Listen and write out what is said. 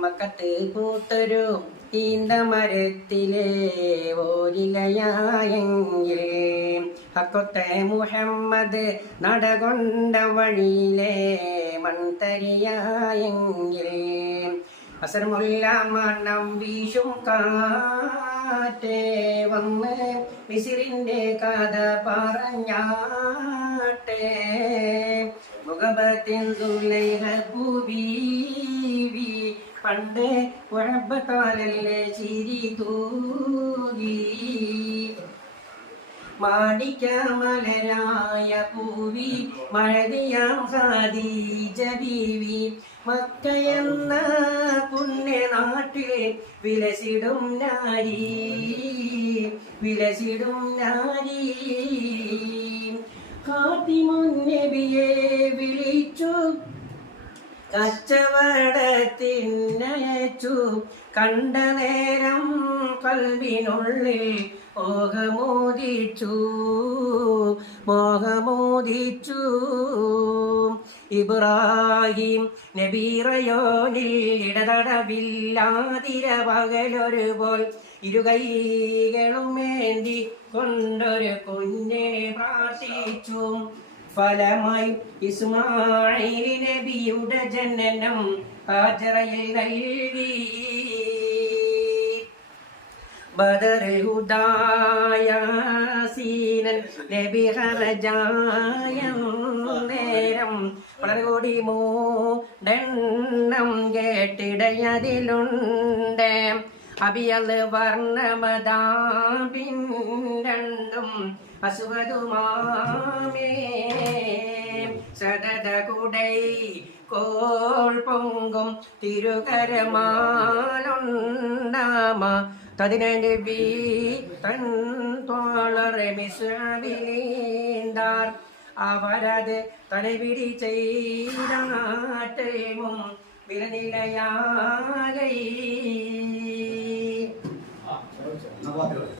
മക്കത്ത് പൂത്തൊരു ഈന്തമരത്തിലെ ഓരിലയായെങ്കിൽ ഹക്കൊത്തെ മുഹമ്മദ് നടകൊണ്ട വഴിയിലെ മൺതരിയായെങ്കിൽ അസർമുല്ല മണം വീശും കാറ്റേ വന്ന് മിസിറിന്റെ കഥ പറഞ്ഞാട്ടെ മുഖബത്തിൻ ദുലൈഹ പൂബീവി പണ്ട് കുഴപ്പത്താലല്ലേ ചിരി തൂകി മാണിക്യമലരായ പൂവി മഴതിയാം ഖദീജ ബീവി മക്കയെന്ന പുണ്യനാട്ടിൽ വിലസിടും നാരി ഖാതിമുന്നബിയെ വിളിച്ചു കച്ചവടത്തിനയച്ചു കണ്ട നേരം കൽവിനുള്ളിൽ മോഹമോദിച്ചു ഇബ്രാഹിം നബീറയോനിൽ ഇടതടവില്ലാതിര പകലൊരു പോൽ ഇരുകൈകളും ഏന്തി കൊണ്ടൊരു കുഞ്ഞിനെ പ്രാർത്ഥിച്ചു ഫലമായി ഇസ്മായിൽ നബിയുടെ ജനനം ഹാജറയിൽ നൽകി ബദറിൽ ഹുദായാസീനൻ നബി ഹറജായ നേരം പലകോടി മൂടെണ്ണം കേട്ടിടയതിലുണ്ട് അബിയല് വർണ്ണമതാപിൻ രണ്ടും അസുഖതുമാമേ സദത കുടൈ കോൾ പൊങ്കും തിരുകരമാലുണ്ടാമ തതിനബി തൻ തോളറെ മിസ്രബിലീന്താർ അവരത് തലപിടി ചെയ്താട്ടേമും വിലനിലയാകൈ